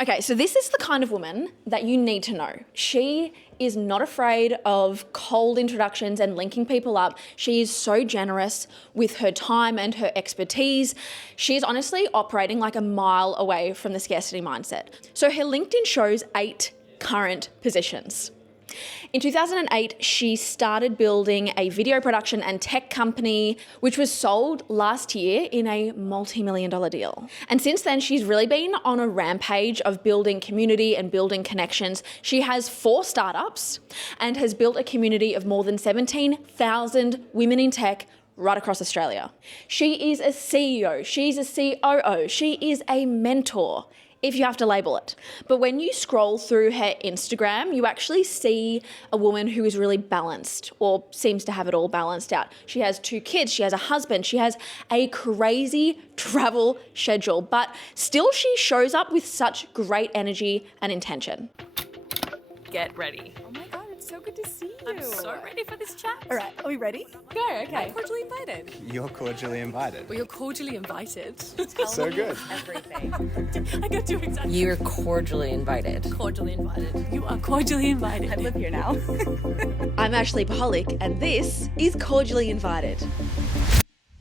Okay, so this is the kind of woman that you need to know. She is not afraid of cold introductions and linking people up. She is so generous with her time and her expertise. She is honestly operating like a mile away from the scarcity mindset. So her LinkedIn shows 8 current positions. In 2008, she started building a video production and tech company, which was sold last year in a multi-million-dollar deal. And since then, she's really been on a rampage of building community and building connections. She has 4 startups and has built a community of more than 17,000 women in tech right across Australia. She is a CEO, she's a COO, she is a mentor, if you have to label it. But when you scroll through her Instagram, you actually see a woman who is really balanced, or seems to have it all balanced out. She has 2 kids, she has a husband, she has a crazy travel schedule, but still she shows up with such great energy and intention. Get ready. Oh my God, it's so good to see you. I'm so ready for this chat. All right, are we ready? Go, okay. I'm cordially invited. You're cordially invited. Well, you're cordially invited. So good. Everything. I got too excited. You're cordially invited. Cordially invited. You are cordially invited. I live here now. I'm Ashley Paholic, and this is Cordially Invited.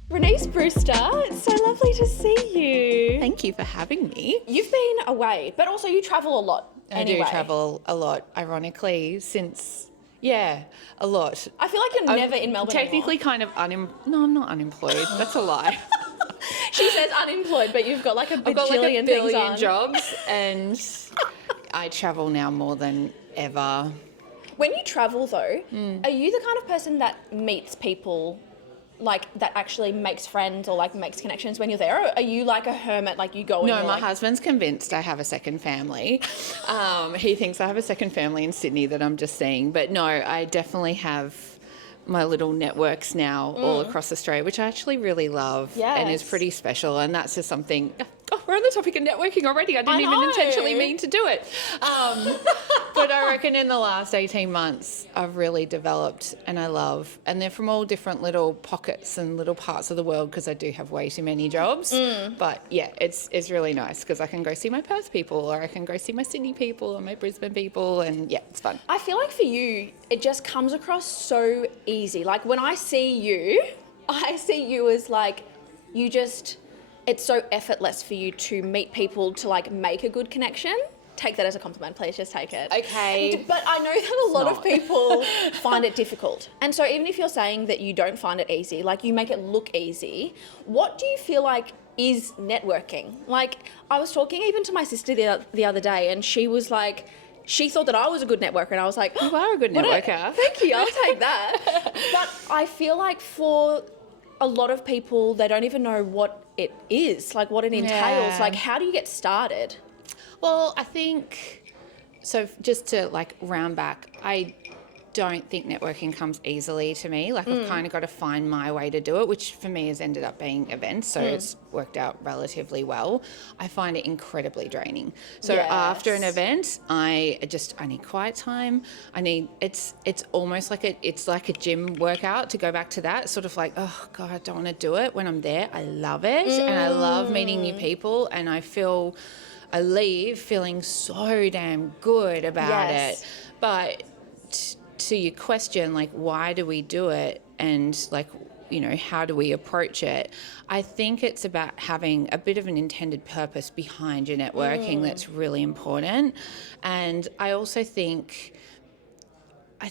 Renee Brewster, it's so lovely to see you. Thank you for having me. You've been away, but also you travel a lot. I do travel a lot, ironically, since, a lot. I feel like you're never in Melbourne Technically anymore. kind of, no, I'm not unemployed. That's a lie. She says unemployed, but you've got like a I've got like a bajillion things billion on. jobs, and I travel now more than ever. When you travel though, are you the kind of person that meets people, like that actually makes friends or like makes connections when you're there? Or are you like a hermit, like you go and No, you're my like... husband's convinced I have a second family. He thinks I have a second family in Sydney that I'm just seeing. But no, I definitely have my little networks now all across Australia, which I actually really love and is Yes. pretty special. And that's just something... Oh, we're on the topic of networking already. I didn't even know. intentionally mean to do it. But I reckon in the last 18 months, I've really developed and I love, and they're from all different little pockets and little parts of the world because I do have way too many jobs. But yeah, it's really nice because I can go see my Perth people, or I can go see my Sydney people or my Brisbane people, and yeah, it's fun. I feel like for you, it just comes across so easy. Like when I see you as like, you just, it's so effortless for you to meet people, to like make a good connection. Take that as a compliment, please just take it. Okay. But I know that a lot of not. people find it difficult. And so even if you're saying that you don't find it easy, like you make it look easy, what do you feel like is networking? Like I was talking even to my sister the other day, and she was like, she thought that I was a good networker, and I was like, You are a good networker. Thank you, I'll take that. But I feel like for a lot of people, they don't even know what it is, like what it entails. Yeah. Like how do you get started? Well, I think, so just to like round back, I don't think networking comes easily to me. Like I've kind of got to find my way to do it, which for me has ended up being events. So it's worked out relatively well. I find it incredibly draining. So after an event, I need quiet time. It's almost like it's like a gym workout, to go back to that. Sort of like, oh God, I don't want to do it when I'm there. I love it. And I love meeting new people, and I leave feeling so damn good about it. But to your question, like, why do we do it? And like, you know, how do we approach it? I think it's about having a bit of an intended purpose behind your networking that's really important. And I also think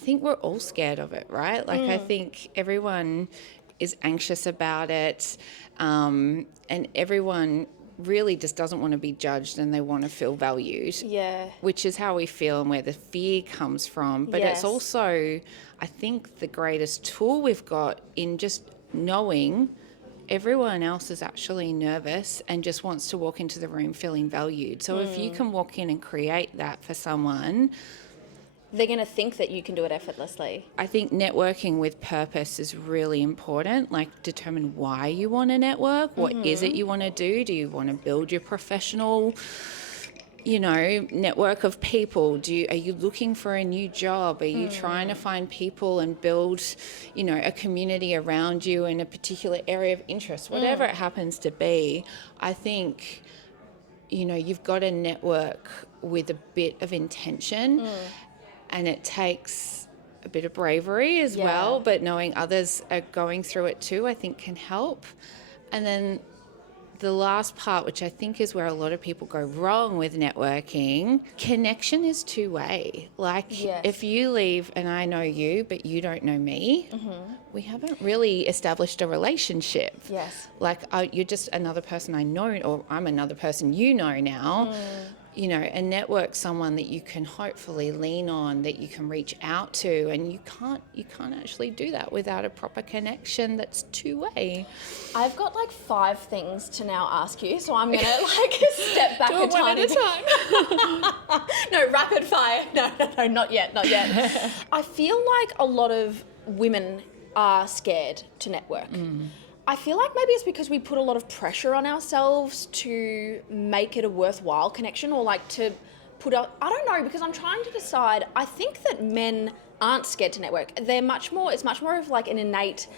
we're all scared of it, right? Like, I think everyone is anxious about it, and everyone really just doesn't want to be judged, and they want to feel valued. Yeah. Which is how we feel and where the fear comes from. But it's also, I think, the greatest tool we've got in just knowing everyone else is actually nervous and just wants to walk into the room feeling valued. So if you can walk in and create that for someone, They're going to think that you can do it effortlessly. I think networking with purpose is really important. Like, determine why you want to network. What is it you want to do? Do you want to build your professional, network of people? Are you looking for a new job? Are you trying to find people and build, a community around you in a particular area of interest? Whatever it happens to be, I think, you've got to network with a bit of intention, and it takes a bit of bravery as well, but knowing others are going through it too, I think can help. And then the last part, which I think is where a lot of people go wrong with networking, connection is two-way. Like, if you leave and I know you, but you don't know me, we haven't really established a relationship. Yes. Like, you're just another person I know, or I'm another person you know now. A network, someone that you can hopefully lean on, that you can reach out to, and you can't actually do that without a proper connection that's two-way. I've got like 5 things to now ask you, so I'm gonna step back Do it one at a time. No, rapid fire. No, not yet. I feel like a lot of women are scared to network. I feel like maybe it's because we put a lot of pressure on ourselves to make it a worthwhile connection, or like to put up, I don't know, because I'm trying to decide. I think that men aren't scared to network. It's much more of like an innate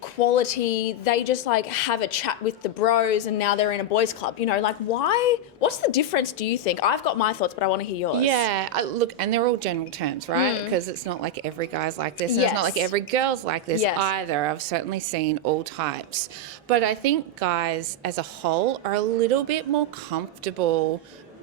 quality. They just like have a chat with the bros and now they're in a boys club, like why? What's the difference, do you think? I've got my thoughts, but I want to hear yours. Yeah, look, and they're all general terms, right? Because it's not like every guy's like this, and it's not like every girl's like this either. I've certainly seen all types. But I think guys as a whole are a little bit more comfortable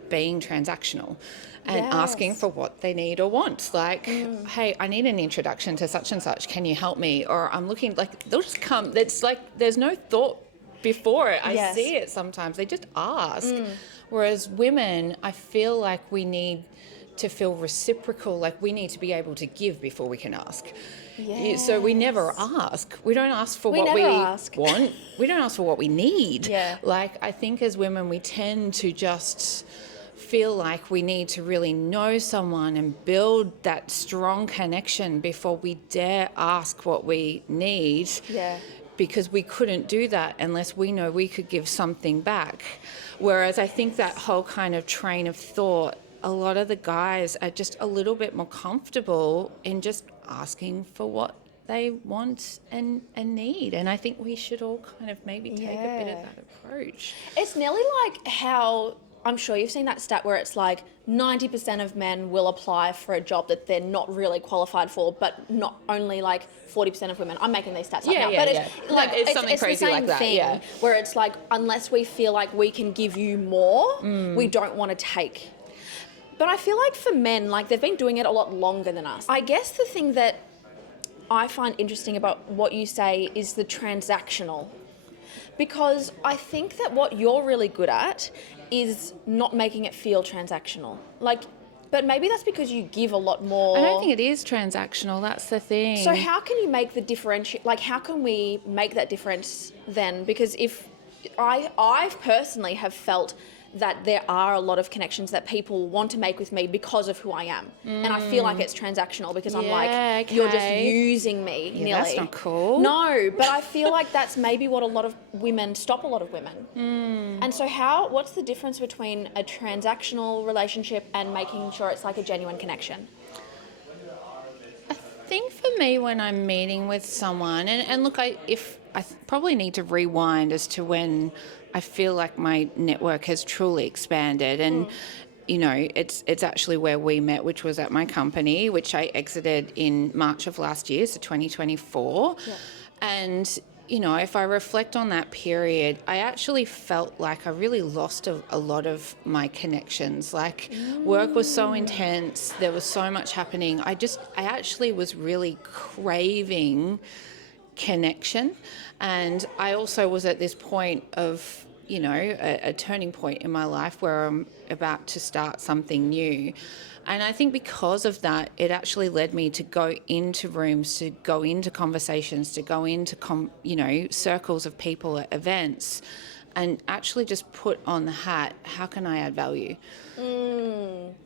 being transactional and asking for what they need or want. Like, hey, I need an introduction to such and such. Can you help me? Or I'm looking, like, they'll just come. It's like there's no thought before it. I see it sometimes. They just ask. Whereas women, I feel like we need to feel reciprocal. Like, we need to be able to give before we can ask. So we never ask. We don't ask for what we want. We don't ask for what we need. Like, I think as women, we tend to just feel like we need to really know someone and build that strong connection before we dare ask what we need. Because we couldn't do that unless we know we could give something back. Whereas I think that whole kind of train of thought, a lot of the guys are just a little bit more comfortable in just asking for what they want and need. And I think we should all kind of maybe take a bit of that approach. It's nearly like how, I'm sure you've seen that stat where it's like 90% of men will apply for a job that they're not really qualified for, but not only like 40% of women. I'm making these stats up now, but it's like it's something it's crazy the same like that. Thing, where it's like unless we feel like we can give you more, we don't want to take. But I feel like for men, like they've been doing it a lot longer than us. I guess the thing that I find interesting about what you say is the transactional. Because I think that what you're really good at is not making it feel transactional. Like, but maybe that's because you give a lot more. I don't think it is transactional. That's the thing. So how can you make the differentiate? Like, how can we make that difference then? Because if I personally have felt that there are a lot of connections that people want to make with me because of who I am. And I feel like it's transactional because I'm like, you're just using me nearly. That's not cool. No, but I feel like that's maybe what a lot of women stop a lot of women. And so what's the difference between a transactional relationship and making sure it's like a genuine connection? I think for me, when I'm meeting with someone, and look, I probably need to rewind as to when I feel like my network has truly expanded, and it's actually where we met, which was at my company, which I exited in March of last year, so 2024. And if I reflect on that period, I actually felt like I really lost a lot of my connections. Like, work was so intense, there was so much happening. I actually was really craving connection. And I also was at this point of, a turning point in my life where I'm about to start something new. And I think because of that, it actually led me to go into rooms, to go into conversations, to go into, circles of people at events, and actually just put on the hat, how can I add value?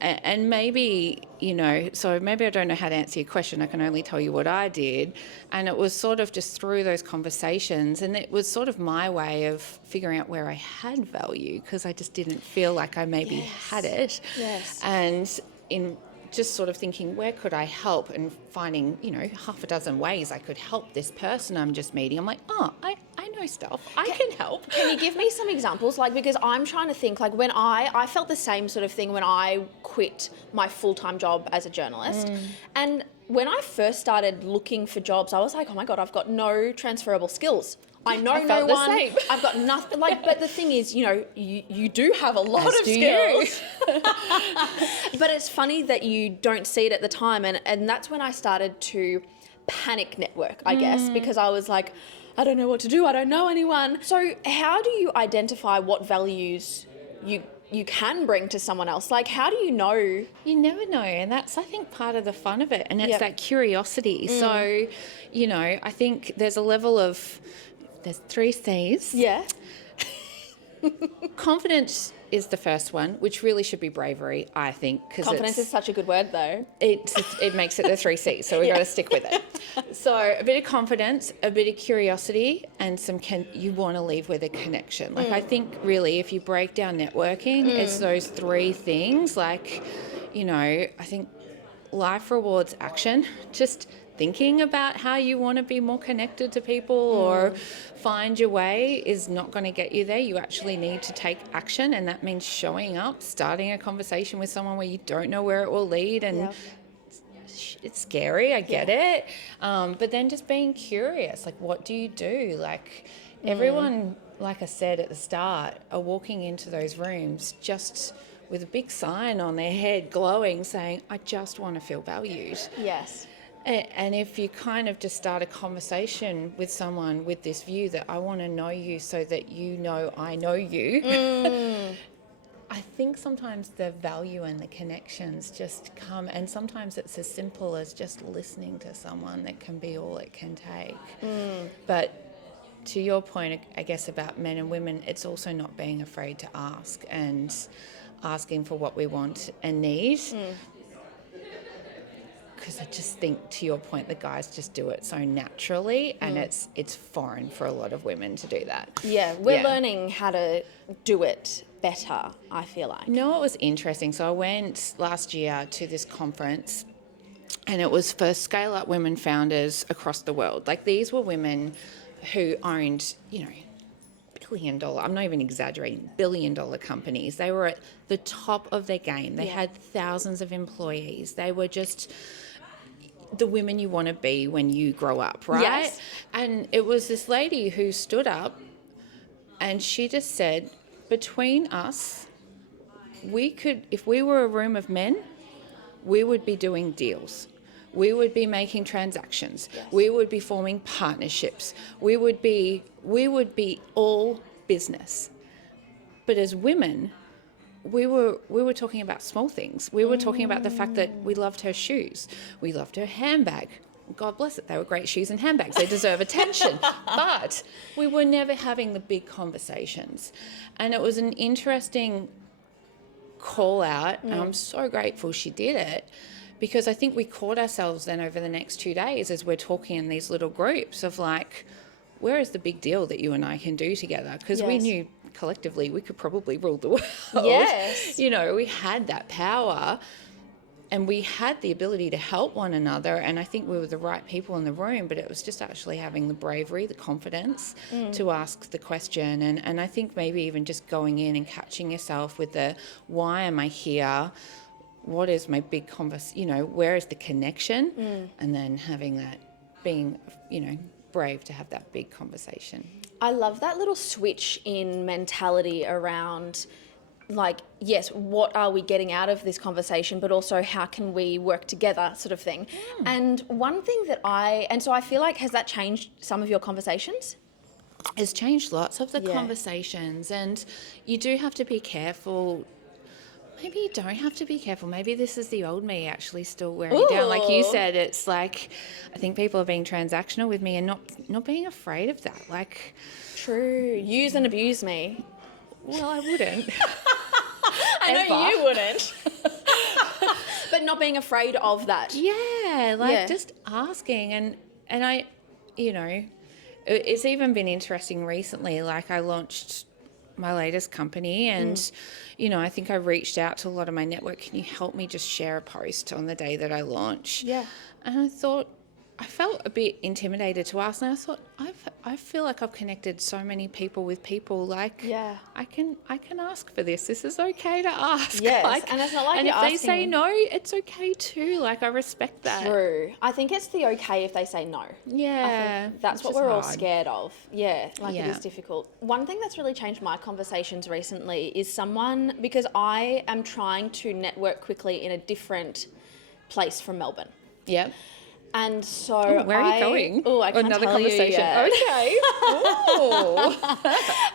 And maybe, so maybe I don't know how to answer your question. I can only tell you what I did. And it was sort of just through those conversations, and it was sort of my way of figuring out where I had value, because I just didn't feel like I maybe had it. And in just sort of thinking, where could I help, and finding, half a dozen ways I could help this person I'm just meeting. I'm like, I I know stuff. I can help. Can you give me some examples? Like, because I'm trying to think, like, when I felt the same sort of thing when I quit my full-time job as a journalist. And when I first started looking for jobs, I was like, oh my God, I've got no transferable skills. I know I no felt the one. same. I've got nothing. Like, but the thing is, you know, you do have a lot As of do skills. But it's funny that you don't see it at the time. And that's when I started to panic network, I guess, because I was like, I don't know what to do. I don't know anyone. So how do you identify what values you can bring to someone else? Like, how do you know? You never know, and that's, I think, part of the fun of it, and it's Yep. that curiosity. So, you know, I think there's a level of, there's 3 C's. Yeah. Confidence is the first one, which really should be bravery, I think. Cause Confidence is such a good word, though. it makes it the 3 C's, so we've got to stick with it. So a bit of confidence, a bit of curiosity, and you want to leave with a connection. Like, I think really if you break down networking, it's those 3 things. Like, you know, I think life rewards action. Just thinking about how you want to be more connected to people or find your way is not going to get you there. You actually need to take action, and that means showing up, starting a conversation with someone where you don't know where it will lead, and it's scary, I get it, but then just being curious, like, what do you do? Like, everyone, like I said at the start, are walking into those rooms just with a big sign on their head glowing saying, I just want to feel valued. Yes. And if you kind of just start a conversation with someone with this view that I want to know you so that you know I know you, I think sometimes the value and the connections just come, and sometimes it's as simple as just listening to someone that can be all it can take. But to your point, I guess, about men and women, it's also not being afraid to ask and asking for what we want and need. Because I just think, to your point, the guys just do it so naturally, and it's foreign for a lot of women to do that. Yeah, we're learning how to do it better, I feel like. You know what was interesting? So I went last year to this conference, and it was for scale-up women founders across the world. Like, these were women who owned, you know, billion-dollar, I'm not even exaggerating, billion-dollar companies. They were at the top of their game. They had thousands of employees. They were just the women you want to be when you grow up, right? Yes. And it was this lady who stood up, and she just said, between us, we could, if we were a room of men, we would be doing deals. We would be making transactions. Yes. We would be forming partnerships. We would be all business. But as women, we were talking about small things. We were talking about the fact that we loved her shoes. We loved her handbag. God bless it, they were great shoes and handbags. They deserve attention. But we were never having the big conversations. And it was an interesting call out, and I'm so grateful she did it, because I think we caught ourselves then over the next 2 days as we're talking in these little groups of like, where is the big deal that you and I can do together? Because we knew collectively we could probably rule the world. Yes. You know, we had that power, and we had the ability to help one another, and I think we were the right people in the room, but it was just actually having the bravery, the confidence to ask the question. And I think maybe even just going in and catching yourself with the, why am I here? What is my big you know, where is the connection? And then having that, being, you know, brave to have that big conversation. I love that little switch in mentality around, like, yes, what are we getting out of this conversation, but also how can we work together, sort of thing. And one thing that so I feel like, has that changed some of your conversations? It's changed lots of the conversations, and you do have to be careful. Maybe you don't have to be careful. Maybe this is the old me actually still wearing it down. Like you said, it's like, I think people are being transactional with me and not being afraid of that. Like, True. Use and abuse me. well, I wouldn't. I know you wouldn't. But not being afraid of that. Yeah, like just asking. And I, you know, it's even been interesting recently. Like, I launched my latest company, and you know, I think I reached out to a lot of my network. Can you help me just share a post on the day that I launch? Yeah. And I thought, I felt a bit intimidated to ask, and I thought, I feel like I've connected so many people with people. Like, Yeah. I can ask for this. This is okay to ask. Yes, Like, and it's not like and you're if they say asking- no, it's okay too. Like, I respect that. True. I think it's the okay if they say no. Yeah, I think that's which what is we're all hard. scared of. Yeah, like it Yeah. is difficult. One thing that's really changed my conversations recently is someone, because I am trying to network quickly in a different place from Melbourne. Yep. And so Where are you going? Oh, I can't Another tell conversation. you yet. Okay. Oh.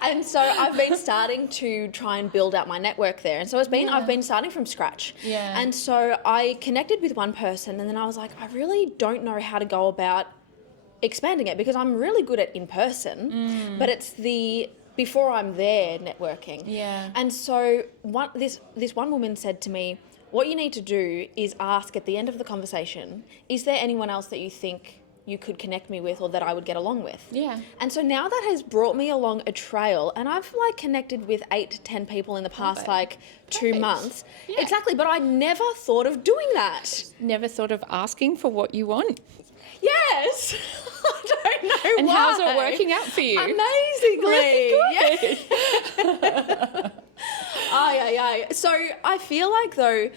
And so I've been starting to try and build out my network there. And so I've been starting from scratch. Yeah. And so I connected with one person, and then I was like, I really don't know how to go about expanding it, because I'm really good at in person, but it's the before I'm there networking. Yeah. And so this one woman said to me, what you need to do is ask at the end of the conversation, is there anyone else that you think you could connect me with or that I would get along with? Yeah. And so now that has brought me along a trail, and I've like connected with 8 to 10 people in the past like 2 Perfect. months. Yeah. Exactly, but I never thought of doing that. Never thought of asking for what you want. Yes. I don't know And why. how's it working out for you? Amazingly. Really Yeah. So I feel like though,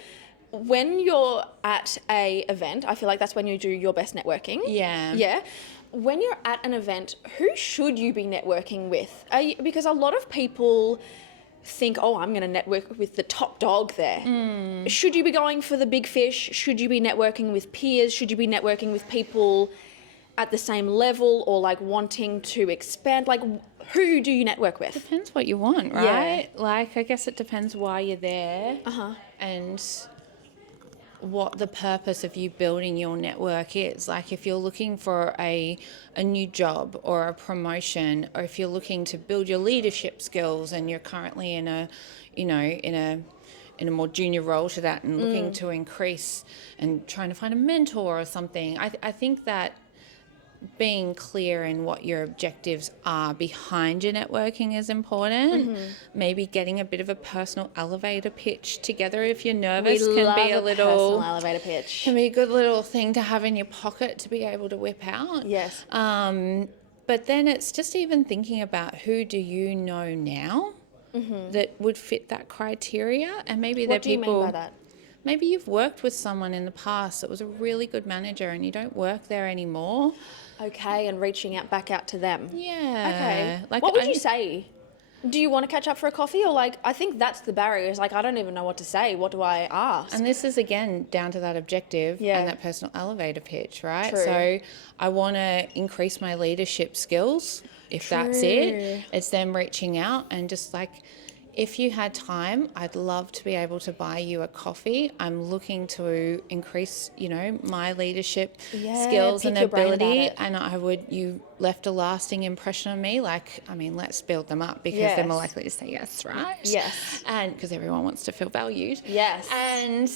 when you're at a event, I feel like that's when you do your best networking. Yeah. Yeah. When you're at an event, who should you be networking with? Because a lot of people think, oh, I'm going to network with the top dog there. Should you be going for the big fish? Should you be networking with peers? Should you be networking with people at the same level or like wanting to expand? Like, who do you network with? Depends what you want, right? Like, I guess it depends why you're there and what the purpose of you building your network is. Like, if you're looking for a new job or a promotion, or if you're looking to build your leadership skills and you're currently in a more junior role to that and looking to increase and trying to find a mentor or something, I think that being clear in what your objectives are behind your networking is important. Maybe getting a bit of a personal elevator pitch together if you're nervous We can love be a personal elevator pitch. can be a good little thing to have in your pocket to be able to whip out. Yes. But then it's just even thinking about who do you know now that would fit that criteria, and maybe What they're do you people. mean by that? Maybe you've worked with someone in the past that was a really good manager and you don't work there anymore. Okay, and reaching out back out to them. Yeah. Okay. Like, What would you say? Do you want to catch up for a coffee, or like, I think that's the barrier. Is like, I don't even know what to say. What do I ask? And this is again down to that objective Yeah. and that personal elevator pitch, right? True. So I want to increase my leadership skills. If that's True. it, it's them reaching out and just like, if you had time, I'd love to be able to buy you a coffee. I'm looking to increase, my leadership skills pick and your brain about ability. it. And you left a lasting impression on me. Like, I mean, let's build them up because they're more Yes. likely to say yes, right? Yes. And because everyone wants to feel valued. Yes. And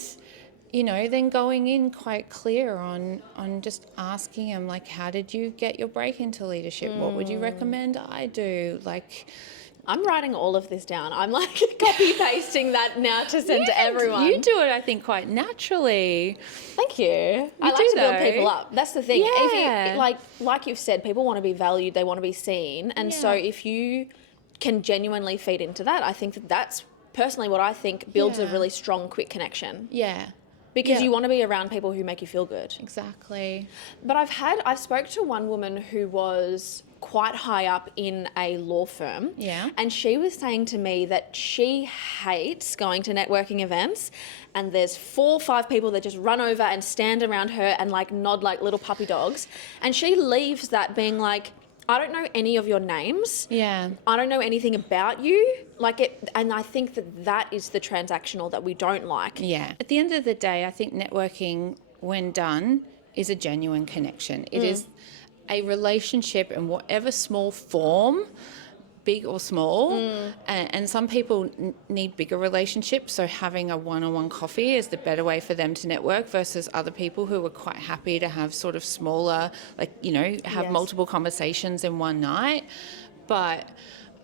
then going in quite clear on just asking them, like, how did you get your break into leadership? What would you recommend I do? Like, I'm writing all of this down. I'm like copy pasting that now to send to everyone. You do it, I think, quite naturally. Thank you. I like do to build though. people up. That's the thing. Yeah. If you, like you've said, people want to be valued. They want to be seen. And so Yeah. if you can genuinely feed into that, I think that's personally what I think builds a Yeah. really strong, quick connection. Yeah, Because Yeah. you want to be around people who make you feel good. exactly. But I spoke to one woman who was quite high up in a law firm. Yeah. And she was saying to me that she hates going to networking events, and there's 4 or 5 people that just run over and stand around her and like nod like little puppy dogs. And she leaves that being like, I don't know any of your names. Yeah. I don't know anything about you. And I think that is the transactional that we don't like. Yeah. At the end of the day, I think networking, when done, is a genuine connection. It is a relationship in whatever small form, big or small. And some people need bigger relationships, so having a one-on-one coffee is the better way for them to network versus other people who are quite happy to have sort of smaller, have Yes. multiple conversations in one night. But,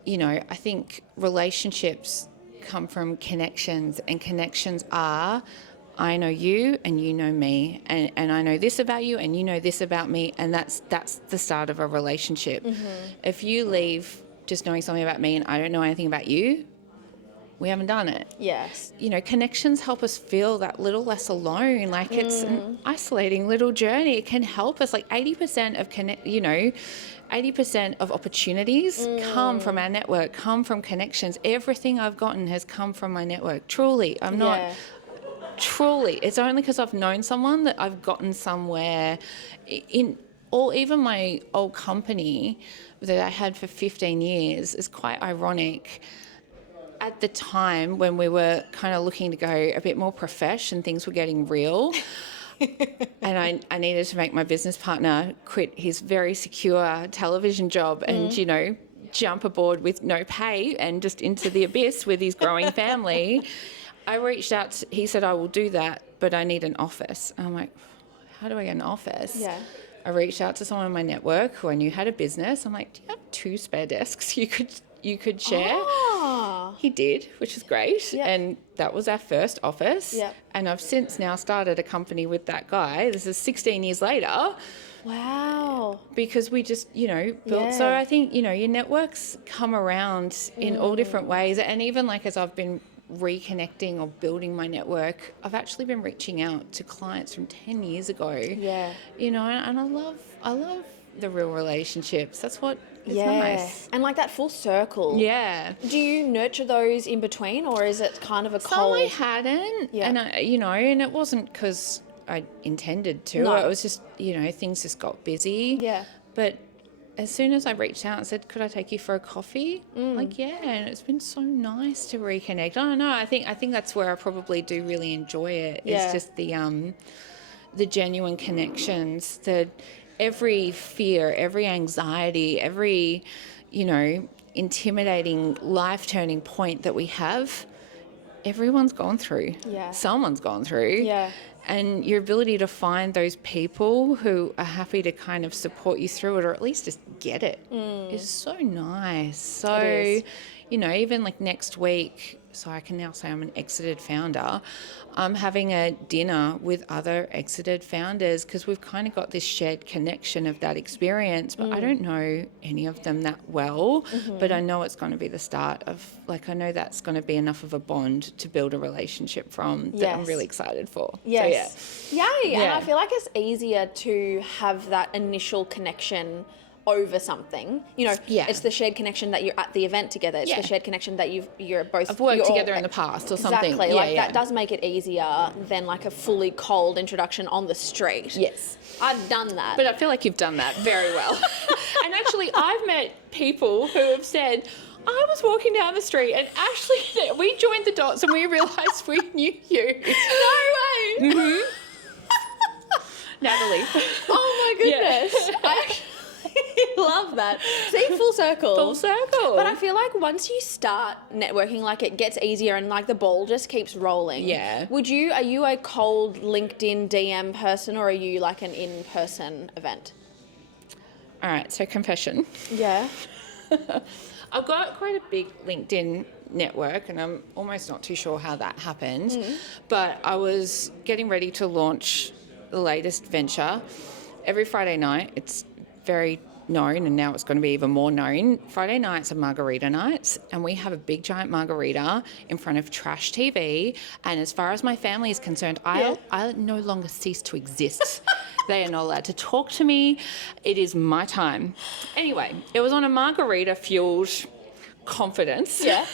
I think relationships come from connections, and connections are I know you and you know me, and I know this about you and you know this about me, and that's the start of a relationship. If you leave just knowing something about me and I don't know anything about you, we haven't done it. Yes. You know, connections help us feel that little less alone. Like it's an isolating little journey. It can help us. Like 80% of 80% of opportunities come from our network, come from connections. Everything I've gotten has come from my network. Truly, truly. It's only because I've known someone that I've gotten somewhere even my old company that I had for 15 years is quite ironic. At the time when we were kind of looking to go a bit more profesh and things were getting real, and I needed to make my business partner quit his very secure television job and, you know, jump aboard with no pay and just into the abyss with his growing family, I reached out. He said, I will do that, but I need an office. And I'm like, how do I get an office? Yeah. I reached out to someone in my network who I knew had a business. I'm like, do you have 2 spare desks you could share? Oh. He did, which is great. Yep. And that was our first office. Yep. And I've since now started a company with that guy. This is 16 years later. Wow. Because we just, you know, built. Yeah. So I think, you know, your networks come around in all different ways. And even like as I've been reconnecting or building my network, I've actually been reaching out to clients from 10 years ago. Yeah. You know, and I love the real relationships. That's what is Yeah. nice. And like that full circle. Yeah. Do you nurture those in between, or is it kind of a Some cold? I hadn't, Yeah. and and it wasn't because I intended to. No. It was just, you know, things just got busy. Yeah. But as soon as I reached out and said, could I take you for a coffee? Like, yeah, and it's been so nice to reconnect. I don't know. I think that's where I probably do really enjoy it. Yeah. It's just the genuine connections, every fear, every anxiety, every, you know, intimidating life turning point that we have, everyone's gone through. Yeah. Someone's gone through. Yeah. And your ability to find those people who are happy to kind of support you through it, or at least just get it, is so nice. So, It is. you know, even like next week, so I can now say I'm an exited founder, I'm having a dinner with other exited founders because we've kind of got this shared connection of that experience, but I don't know any of them that well, but I know it's going to be the start of, like, I know that's going to be enough of a bond to build a relationship from that I'm Yes. really excited for. Yes. So, yeah. Yay. And Yeah. I feel like it's easier to have that initial connection over something. You know, Yeah. it's the shared connection that you're at the event together. It's Yeah. the shared connection that you're both... I've worked you're all- together in the past or something. Exactly. Yeah, like yeah. that does make it easier than like a fully cold introduction on the street. Yes. I've done that. But I feel like you've done that very well. And actually, I've met people who have said, I was walking down the street and Ashley, we joined the dots and we realised we knew you. No way. Natalie. Oh my goodness. I actually love that. See, full circle. Full circle. But I feel like once you start networking, like it gets easier and like the ball just keeps rolling. Yeah. Are you a cold LinkedIn DM person, or are you like an in-person event? All right, so confession. Yeah. I've got quite a big LinkedIn network and I'm almost not too sure how that happened. But I was getting ready to launch the latest venture. Every Friday night, it's very known, and now it's going to be even more known. Friday nights are margarita nights, and we have a big giant margarita in front of trash TV. And as far as my family is concerned, I no longer cease to exist. They are not allowed to talk to me. It is my time. Anyway, it was on a margarita-fueled confidence. Yeah.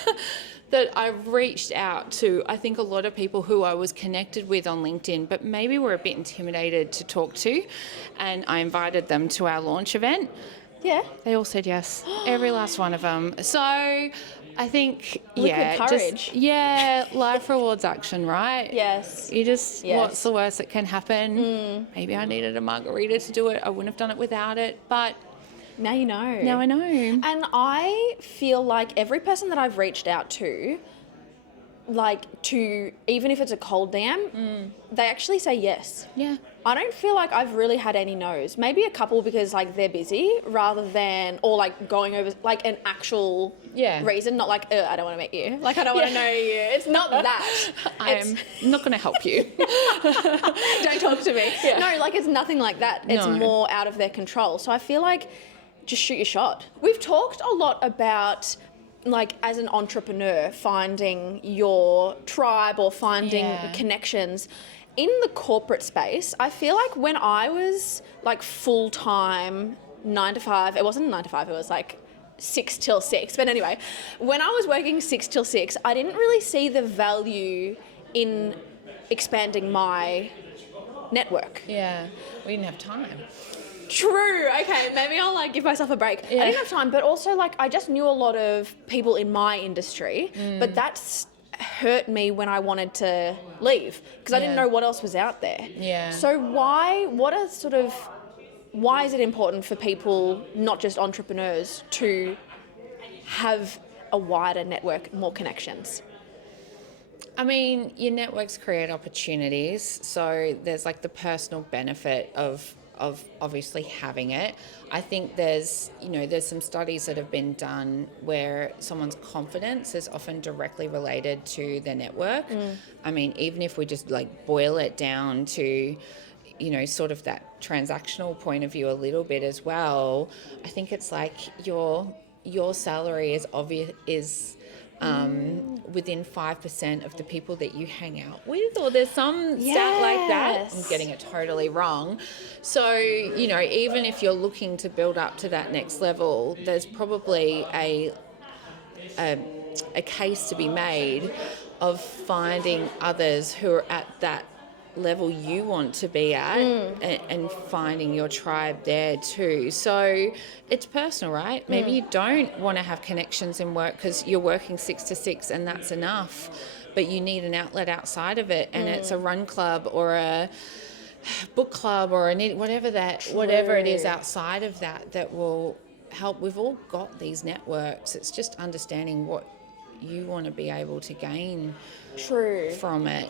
That I reached out to, I think, a lot of people who I was connected with on LinkedIn, but maybe were a bit intimidated to talk to. And I invited them to our launch event. Yeah. They all said yes, every last one of them. So I think, Liquid courage. life rewards action, right? Yes. You just, Yes. what's the worst that can happen? Maybe I needed a margarita to do it. I wouldn't have done it without it, but Now you know. now I know. And I feel like every person that I've reached out to, like to, even if it's a cold DM, they actually say yes. Yeah. I don't feel like I've really had any no's. Maybe a couple because like they're busy rather than, or like going over like an actual reason, not like, I don't want to meet you. Like I don't want to know you. It's not that. I'm not going to help you. Don't talk to me. Yeah. No, like it's nothing like that. It's No. more out of their control. So I feel like just shoot your shot. We've talked a lot about like as an entrepreneur finding your tribe or finding connections. In the corporate space, I feel like when I was like full-time 9 to 5, it wasn't 9 to 5, it was like 6 till 6. But anyway, when I was working 6 till 6, I didn't really see the value in expanding my network. Yeah. We didn't have time. True. Okay, maybe I'll like give myself a break. I didn't have time, but also like I just knew a lot of people in my industry, but that's hurt me when I wanted to leave because I didn't know what else was out there. Yeah. So why is it important for people, not just entrepreneurs, to have a wider network, more connections? I mean, your networks create opportunities. So there's like the personal benefit of obviously having it. I think there's some studies that have been done where someone's confidence is often directly related to their network. I mean, even if we just like boil it down to, sort of that transactional point of view a little bit as well, I think it's like your salary is within 5% of the people that you hang out with, or there's some stat like that. I'm getting it totally wrong. So, even if you're looking to build up to that next level, there's probably a case to be made of finding others who are at that level you want to be at and finding your tribe there too. So it's personal, right? Maybe you don't want to have connections in work because you're working 6 to 6 and that's enough, but you need an outlet outside of it, and it's a run club or a book club or whatever it is outside of that will help. We've all got these networks. It's just understanding what you want to be able to gain from it.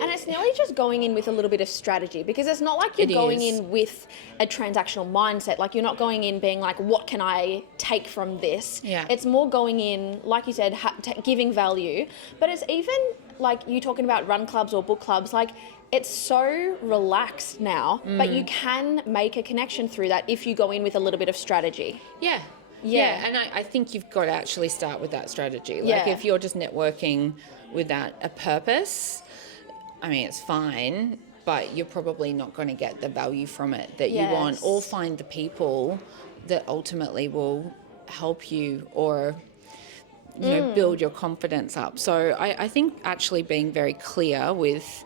And it's nearly just going in with a little bit of strategy, because it's not like you're going in with a transactional mindset. Like you're not going in being like, what can I take from this? Yeah. It's more going in, like you said, giving value. But it's even like you talking about run clubs or book clubs, like it's so relaxed now, but you can make a connection through that if you go in with a little bit of strategy. Yeah, and I think you've got to actually start with that strategy. Like if you're just networking without a purpose, I mean, it's fine, but you're probably not going to get the value from it that you want, or find the people that ultimately will help you or build your confidence up. So I think actually being very clear with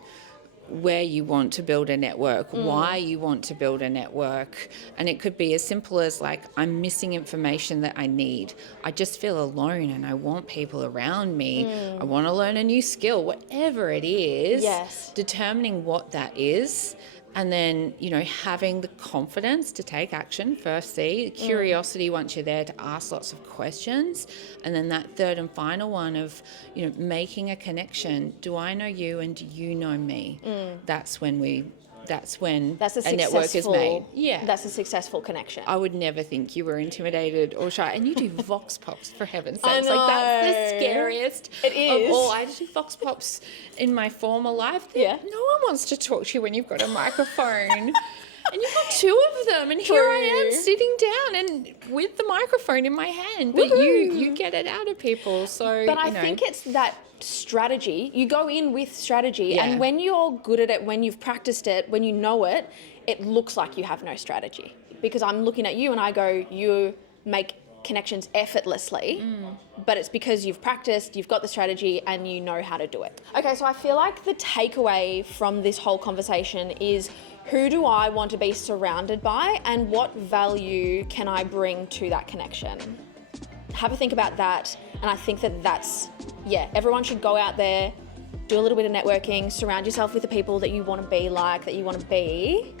where you want to build a network, why you want to build a network. And it could be as simple as like, I'm missing information that I need. I just feel alone and I want people around me. I want to learn a new skill, whatever it is. Determining what that is. And then, having the confidence to take action, firstly, curiosity once you're there to ask lots of questions. And then that third and final one of, making a connection. Do I know you and do you know me? That's when a network is made. Yeah. That's a successful connection. I would never think you were intimidated or shy. And you do vox pops, for heaven's sakes. I know. Like, that's the scariest It is. of all. I did vox pops in my former life. No one wants to talk to you when you've got a microphone. And you've got 2 of them, and here I am sitting down and with the microphone in my hand. But you get it out of people. So, but I think it's that strategy. You go in with strategy, and when you're good at it, when you've practiced it, when you know it, it looks like you have no strategy. Because I'm looking at you and I go, you make connections effortlessly, but it's because you've practiced, you've got the strategy, and you know how to do it. Okay, so I feel like the takeaway from this whole conversation is, who do I want to be surrounded by, and what value can I bring to that connection? Have a think about that, and I think that's everyone should go out there, do a little bit of networking, surround yourself with the people that you want to be like, that you want to be.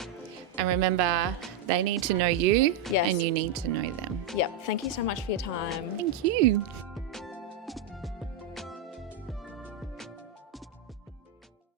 And remember, they need to know you, and you need to know them. Yep. Thank you so much for your time. Thank you.